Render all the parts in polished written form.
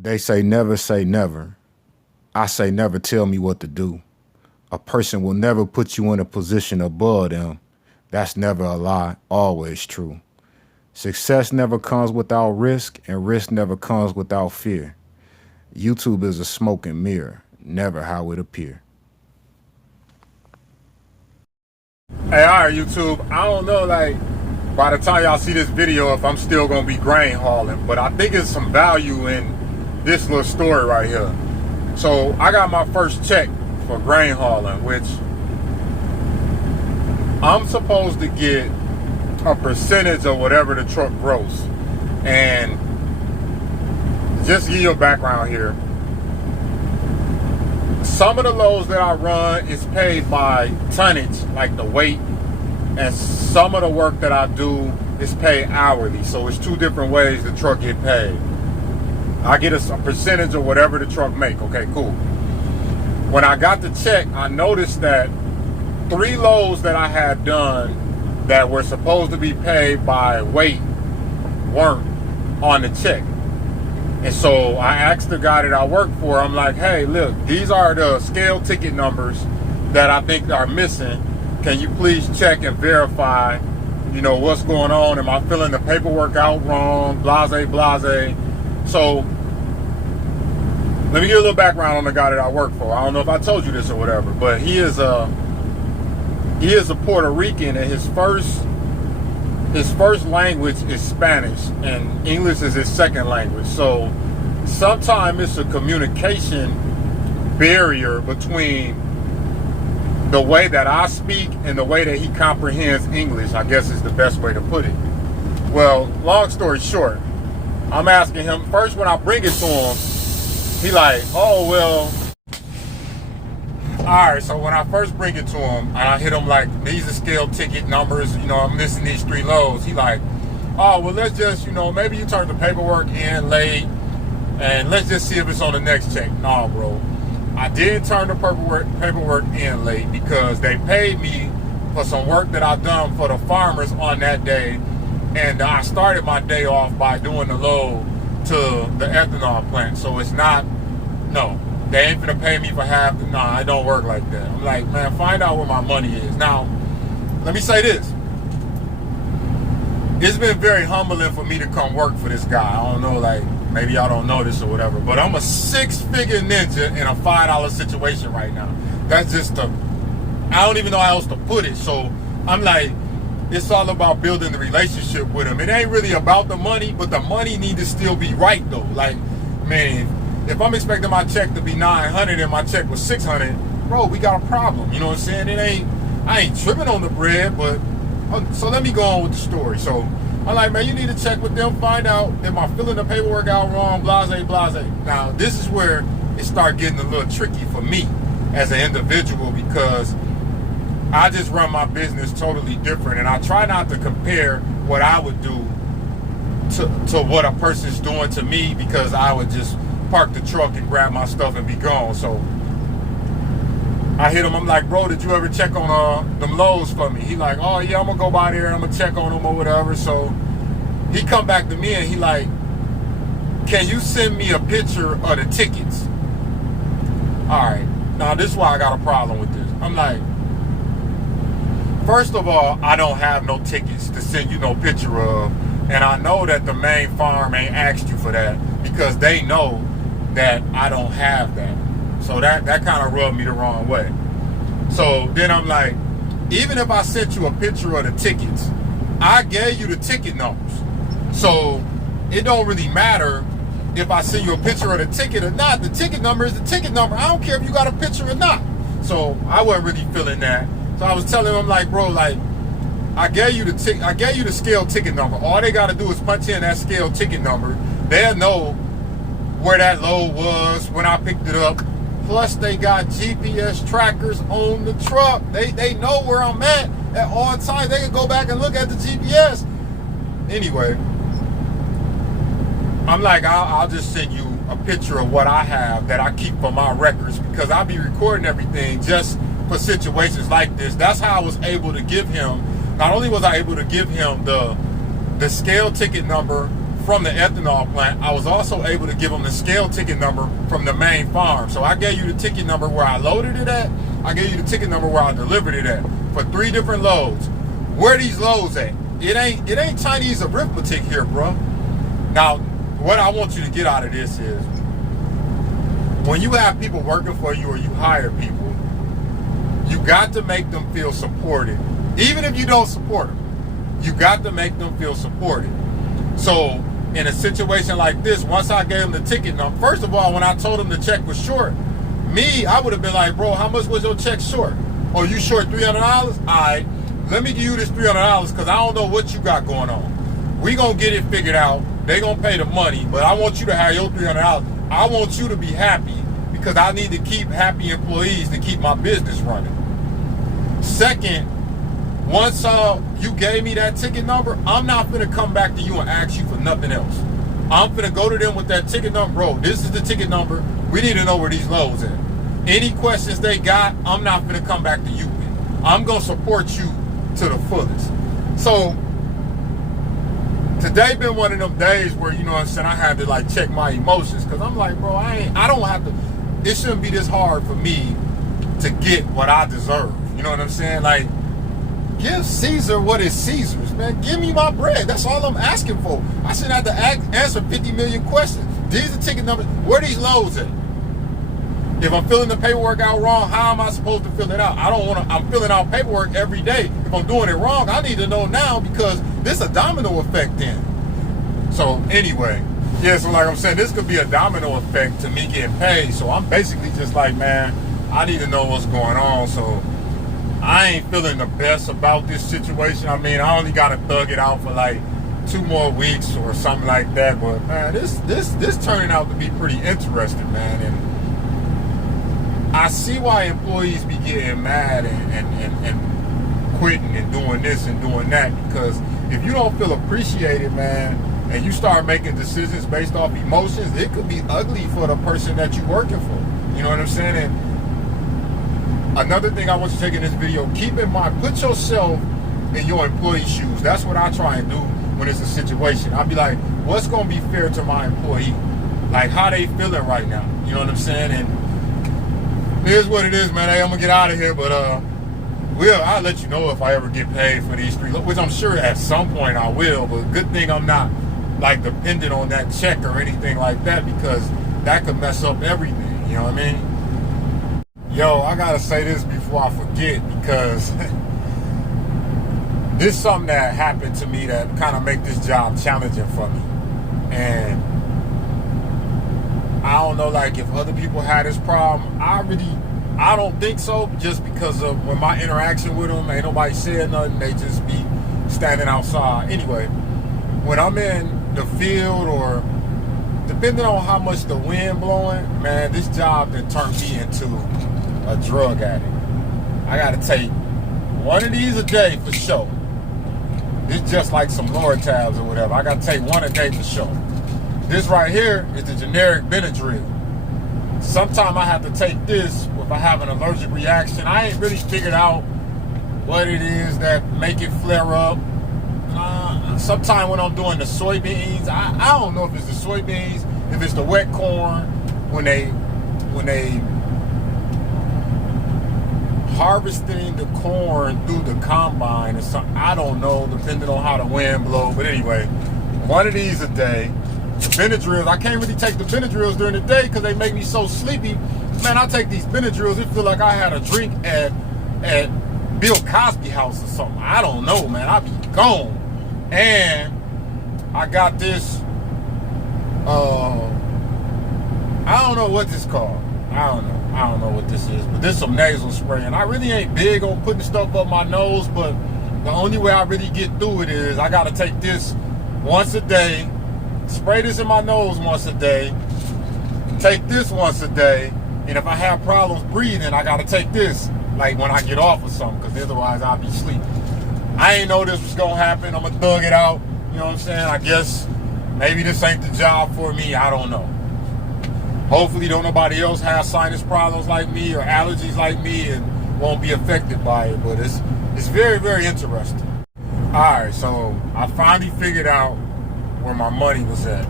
They say never. I say never tell me what to do. A person will never put you in a position above them. That's never a lie, always true. Success never comes without risk, and risk never comes without fear. YouTube is a smoke and mirror, never how it appear. Hey, all right, YouTube. I don't know, like, by the time y'all see this video, if I'm still gonna be grain hauling, but I think it's some value in this little story right here. So I got my first check for grain hauling, which I'm supposed to get a percentage of whatever the truck gross. And just to give you a background here, some of the loads that I run is paid by tonnage, like the weight, and some of the work that I do is paid hourly. So it's two different ways the truck get paid. I get a percentage of whatever the truck make. Okay, cool. When I got the check, I noticed that 3 loads that I had done that were supposed to be paid by weight weren't on the check. And so I asked the guy that I work for, I'm like, hey, look, these are the scale ticket numbers that I think are missing. Can you please check and verify, you know, what's going on? Am I filling the paperwork out wrong? Blase, blase. So let me give you a little background on the guy that I work for. I don't know if I told you this or whatever, but he is a Puerto Rican, and his first language is Spanish, and English is his second language. So sometimes it's a communication barrier between the way that I speak and the way that he comprehends English, I guess is the best way to put it. Well, long story short, I'm asking him, first when I bring it to him, he like, oh, well, all right. So when I first bring it to him, and I hit him like, these are scale ticket numbers, you know, I'm missing these 3 loads. He like, oh, well, let's just, you know, maybe you turn the paperwork in late, and let's just see if it's on the next check. No, bro. I did turn the paperwork in late because they paid me for some work that I've done for the farmers on that day. And I started my day off by doing the load to the ethanol plant. So it's not, no, they ain't gonna pay me for half. No, I don't work like that. I'm like, man, find out where my money is. Now, let me say this. It's been very humbling for me to come work for this guy. I don't know, like, maybe y'all don't know this or whatever, but I'm a 6-figure ninja in a $5 situation right now. That's just I don't even know how else to put it. So I'm like, it's all about building the relationship with him. It ain't really about the money, but the money need to still be right though. Like, man, if I'm expecting my check to be 900 and my check was 600, bro, we got a problem. You know what I'm saying? I ain't tripping on the bread, but so let me go on with the story. So I'm like, man, you need to check with them, find out, am I filling the paperwork out wrong, blase, blase. Now, this is where it started getting a little tricky for me as an individual, because I just run my business totally different, and I try not to compare what I would do to what a person's doing to me, because I would just park the truck and grab my stuff and be gone. So I hit him, I'm like, bro, did you ever check on them loads for me? He like, oh yeah, I'm gonna go by there, I'm gonna check on them or whatever. So he come back to me and he like, can you send me a picture of the tickets? All right, now this is why I got a problem with this. I'm like, first of all, I don't have no tickets to send you no picture of, and I know that the main farm ain't asked you for that because they know that I don't have that. So that kind of rubbed me the wrong way. So then I'm like, even if I sent you a picture of the tickets, I gave you the ticket numbers. So it don't really matter if I send you a picture of the ticket or not. The ticket number is the ticket number. I don't care if you got a picture or not. So I wasn't really feeling that. So I was telling him, I'm like, bro, like, I gave you the scale ticket number. All they got to do is punch in that scale ticket number. They'll know where that load was when I picked it up. Plus, they got GPS trackers on the truck. They know where I'm at all times. They can go back and look at the GPS. Anyway, I'm like, I'll just send you a picture of what I have that I keep for my records, because I'll be recording everything just for situations like this. That's how I was able to give him, not only was I able to give him the scale ticket number from the ethanol plant, I was also able to give them the scale ticket number from the main farm. So I gave you the ticket number where I loaded it at. I gave you the ticket number where I delivered it at for 3 different loads. Where are these loads at? It ain't Chinese arithmetic here, bro. Now, what I want you to get out of this is, when you have people working for you or you hire people, you got to make them feel supported. Even if you don't support them, you got to make them feel supported. So in a situation like this, once I gave them the ticket number, first of all, when I told them the check was short, I would have been like, bro, how much was your check short? Oh, you short $300? All right, let me give you this $300 because I don't know what you got going on. We gonna get it figured out. They gonna pay the money, but I want you to have your $300. I want you to be happy because I need to keep happy employees to keep my business running. Second, once you gave me that ticket number, I'm not gonna come back to you and ask you for nothing else. I'm gonna go to them with that ticket number. Bro, this is the ticket number. We need to know where these loads at. Any questions they got, I'm not gonna come back to you with. I'm gonna support you to the fullest. So today been one of them days where, you know what I'm saying, I had to like check my emotions because I'm like, bro, I don't have to, it shouldn't be this hard for me to get what I deserve. You know what I'm saying? Like, give Caesar what is Caesar's, man. Give me my bread. That's all I'm asking for. I shouldn't have to answer 50 million questions. These are ticket numbers. Where are these loads at? If I'm filling the paperwork out wrong, how am I supposed to fill it out? I'm filling out paperwork every day. If I'm doing it wrong, I need to know now because this is a domino effect then. So anyway, yeah, so like I'm saying, this could be a domino effect to me getting paid. So I'm basically just like, man, I need to know what's going on. So I ain't feeling the best about this situation. I mean, I only got to thug it out for like 2 more weeks or something like that. But man, this turning out to be pretty interesting, man. And I see why employees be getting mad and quitting and doing this and doing that, because if you don't feel appreciated, man, and you start making decisions based off emotions, it could be ugly for the person that you're working for. You know what I'm saying? And another thing I want you to take in this video, keep in mind, put yourself in your employee's shoes. That's what I try and do when it's a situation. I'll be like, what's going to be fair to my employee? Like, how they feeling right now? You know what I'm saying? And here's what it is, man. Hey, I'm gonna get out of here, but I'll let you know if I ever get paid for these 3, which I'm sure at some point I will. But good thing I'm not like dependent on that check or anything like that, because that could mess up everything. You know what I mean? Yo, I gotta say this before I forget, because this is something that happened to me that kind of make this job challenging for me. And I don't know, like, if other people had this problem. I don't think so, just because of when my interaction with them, ain't nobody said nothing. They just be standing outside. Anyway, when I'm in the field, or depending on how much the wind blowing, man, this job that turned me into a drug addict. I gotta take one of these a day for sure. It's just like some Lortabs or whatever. I gotta take one a day for sure. This right here is the generic Benadryl. Sometimes I have to take this if I have an allergic reaction. I ain't really figured out what it is that make it flare up. Sometimes when I'm doing the soybeans, I don't know if it's the soybeans, if it's the wet corn, when they harvesting the corn through the combine or something. I don't know, depending on how the wind blows. But anyway, one of these a day. The Benadryls, I can't really take the Benadryls during the day because they make me so sleepy. Man, I take these Benadryls, it feel like I had a drink at Bill Cosby house or something. I don't know, man. I be gone. And I got this, I don't know what this called. I don't know what this is, but this is some nasal spray. And I really ain't big on putting stuff up my nose, but the only way I really get through it is I got to take this once a day. Spray this in my nose once a day, take this once a day, and if I have problems breathing, I gotta take this, like when I get off or something, because otherwise I'll be sleeping. I ain't know this was gonna happen. I'm gonna thug it out, you know what I'm saying? I guess maybe this ain't the job for me, I don't know. Hopefully don't nobody else have sinus problems like me or allergies like me and won't be affected by it, but it's very, very interesting. All right, so I finally figured out where my money was at.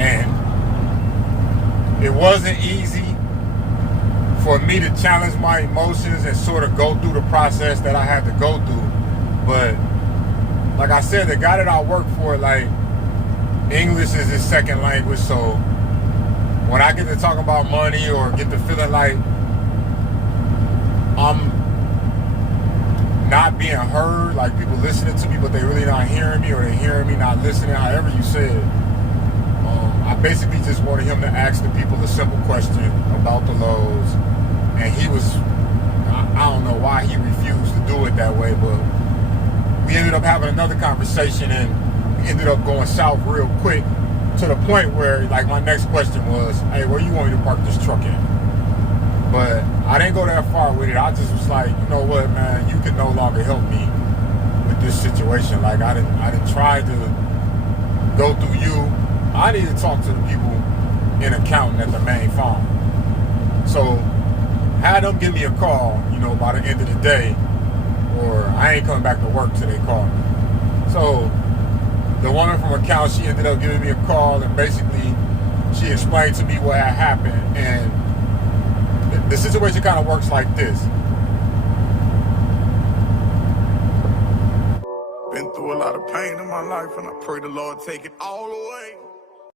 And it wasn't easy for me to challenge my emotions and sort of go through the process that I had to go through. But like I said, the guy that I work for, like, English is his second language, so when I get to talk about money or get to feeling like I'm not being heard, like people listening to me but they really not hearing me, or they hearing me not listening, however you say it, I basically just wanted him to ask the people a simple question about the lows, and he was, I don't know why he refused to do it that way, but we ended up having another conversation and we ended up going south real quick, to the point where, like, my next question was, hey, where you want me to park this truck in? But I didn't go that far with it. I just was like, you know what, man, you can no longer help me with this situation. Like, I didn't try to go through you. I need to talk to the people in accounting at the main phone. So had them give me a call, you know, by the end of the day, or I ain't coming back to work till they call me. So the woman from accounts, she ended up giving me a call, and basically she explained to me what had happened. And the situation kind of works like this. Been through a lot of pain in my life, and I pray the Lord take it all away.